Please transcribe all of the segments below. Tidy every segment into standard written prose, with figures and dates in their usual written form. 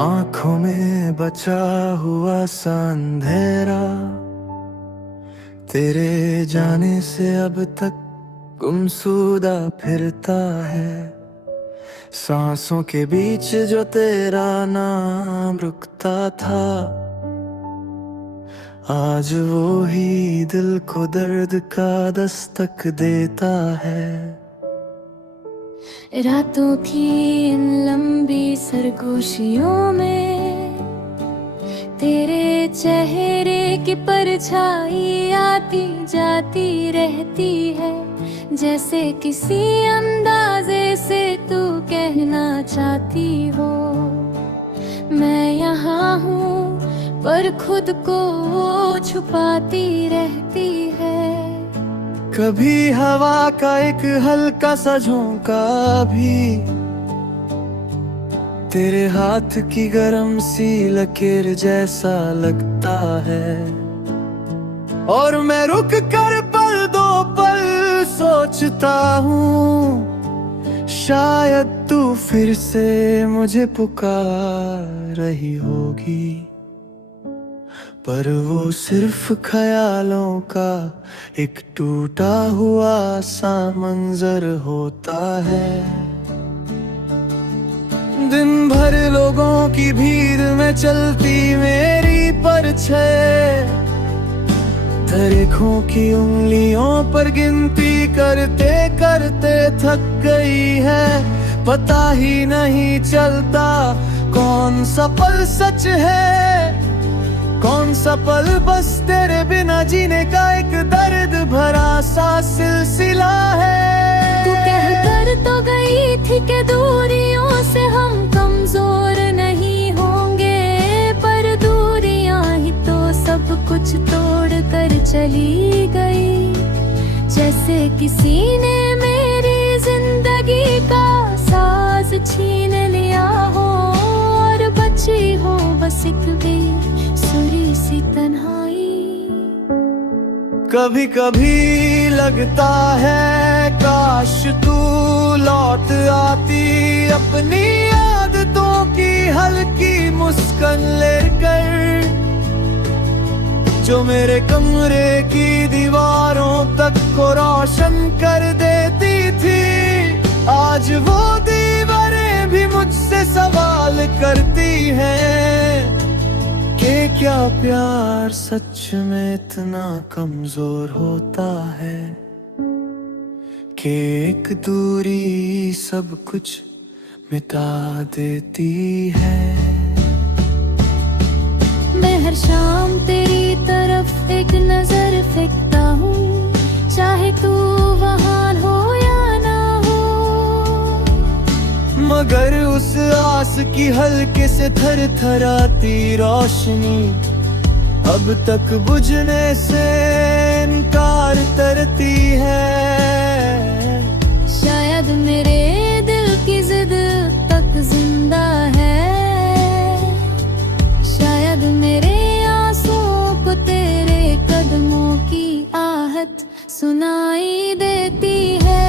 आंखों में बचा हुआ सा अंधेरा, तेरे जाने से अब तक गुमसुदा फिरता है। सांसों के बीच जो तेरा नाम रुकता था, आज वो ही दिल को दर्द का दस्तक देता है। रातों की इन लंबी सरगोशियों में तेरे चेहरे की परछाई आती जाती रहती है, जैसे किसी अंदाजे से तू कहना चाहती हो मैं यहाँ हूँ, पर खुद को छुपाती रहती है। कभी हवा का एक हल्का सा झोंका भी तेरे हाथ की गरम सी लकीर जैसा लगता है, और मैं रुक कर पल दो पल सोचता हूँ, शायद तू फिर से मुझे पुकार रही होगी। पर वो सिर्फ ख्यालों का एक टूटा हुआ सा मंजर होता है। दिन भर लोगों की भीड़ में चलती मेरी परछाई, तारीखों की उंगलियों पर गिनती करते करते थक गई है। पता ही नहीं चलता कौन सा पल सच है, कौन सा पल बस तेरे बिना जीने का एक दर्द भरा सा सिलसिला है। तू कह कर तो गई थी कि दूरियों से हम कमजोर नहीं होंगे, पर दूरियां ही तो सब कुछ तोड़ कर चली गई। जैसे किसी ने मेरी जिंदगी का साज छीन लिया हो, और बची हो बस एक बेसुरी सी तन्हाई। कभी कभी लगता है काश तू लौट आती, अपनी आदतों की हल्की मुस्कान लेकर, जो मेरे कमरे की दीवारों तक को रोशन कर देती थी। आज वो दीवारें भी मुझसे सवाल करती हैं कि क्या प्यार सच में इतना कमजोर होता है, कि एक दूरी सब कुछ मिटा देती है। मैं हर शाम तेरी तरफ एक नजर फेंकता हूँ, चाहे तू वहाँ हो या ना हो, मगर उस आस की हल्के से थरथराती रोशनी अब तक बुझने से इनकार करती है। शायद मेरे दिल की जिद तक जिंदा है, शायद मेरे आंसुओं को तेरे कदमों की आहट सुनाई देती है।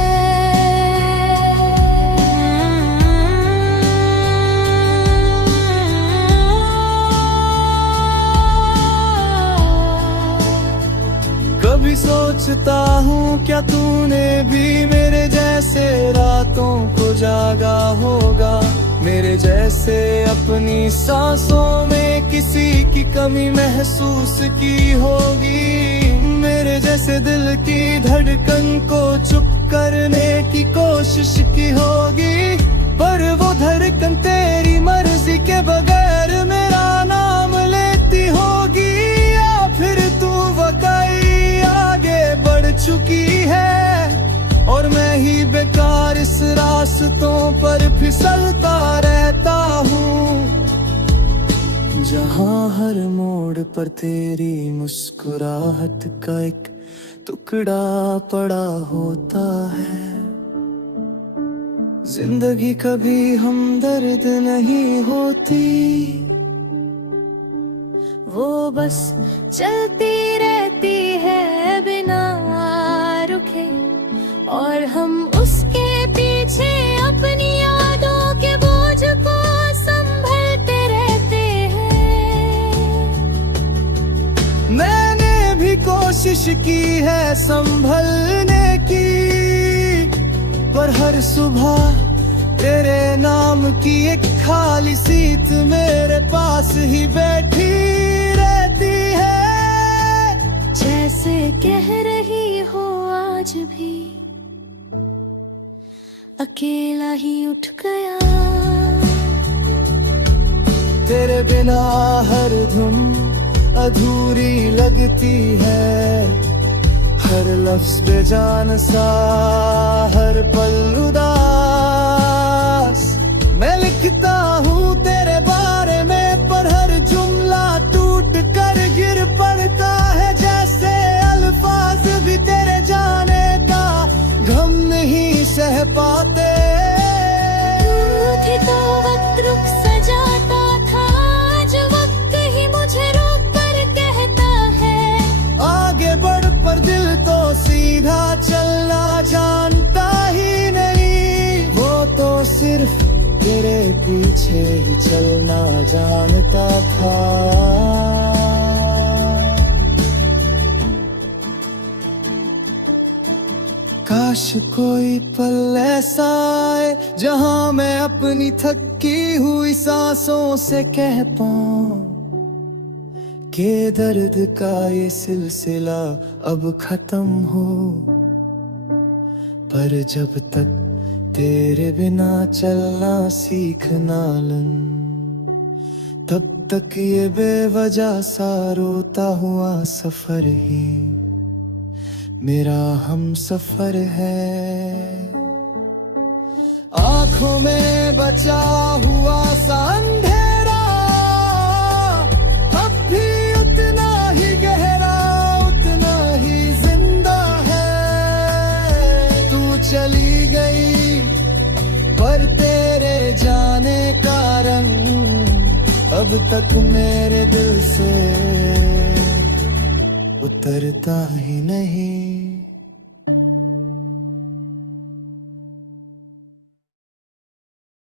कभी सोचता हूँ क्या तूने भी मेरे जैसे रातों को जागा होगा, मेरे जैसे अपनी सांसों में किसी की कमी महसूस की होगी, मेरे जैसे दिल की धड़कन को चुप करने की कोशिश की होगी। पर वो धड़कन तेरी मर्जी के बगैर मेरा नाम लेती होगी, या फिर तू वाकई आगे बढ़ चुकी है और मैं ही बेकार इस रास्तों पर फिसलता रहता हूँ, जहाँ हर मोड़ पर तेरी मुस्कुराहट का एक टुकड़ा पड़ा होता है। जिंदगी कभी हमदर्द नहीं होती, वो बस चलती रहती है बिना रुके, और हम उसके पीछे अपनी यादों के बोझ को संभलते रहते कोशिश की है संभलने की, पर हर सुबह तेरे नाम की एक खाली सीट मेरे पास ही बैठी रहती है। जैसे कह रही हो आज भी, अकेला ही उठ गया। तेरे बिना हर धुन अधूरी लगती है, हर लफ्ज बेजान सा, हर पल उदास। मैं लिखता हूँ तेरे बारे में, पर हर जुमला टूट कर गिर पड़ता है। जैसे अल्फाज भी तेरे जाने का गम नहीं सह पाते। तू थी तो वक्त रुक सजाता था, आज वक्त ही मुझे रोक कर कहता है आगे बढ़, पर दिल तो सीधा चलना जानता ही नहीं। वो तो सिर्फ तेरे पीछे ही चलना जानता था। काश कोई पल ऐसा आए जहां मैं अपनी थकी हुई सांसों से कह पाऊं के दर्द का ये सिलसिला अब खत्म हो। पर जब तक तेरे बिना चलना सीखना लन, तब तक ये बेवजह सा रोता हुआ सफर ही मेरा हम सफर है। आंखों में बचा हुआ सा अंधेरा अब भी उतना ही गहरा, उतना ही जिंदा है। तू चली गई पर तेरे जाने का रंग अब तक मेरे दिल से उतरता ही नहीं।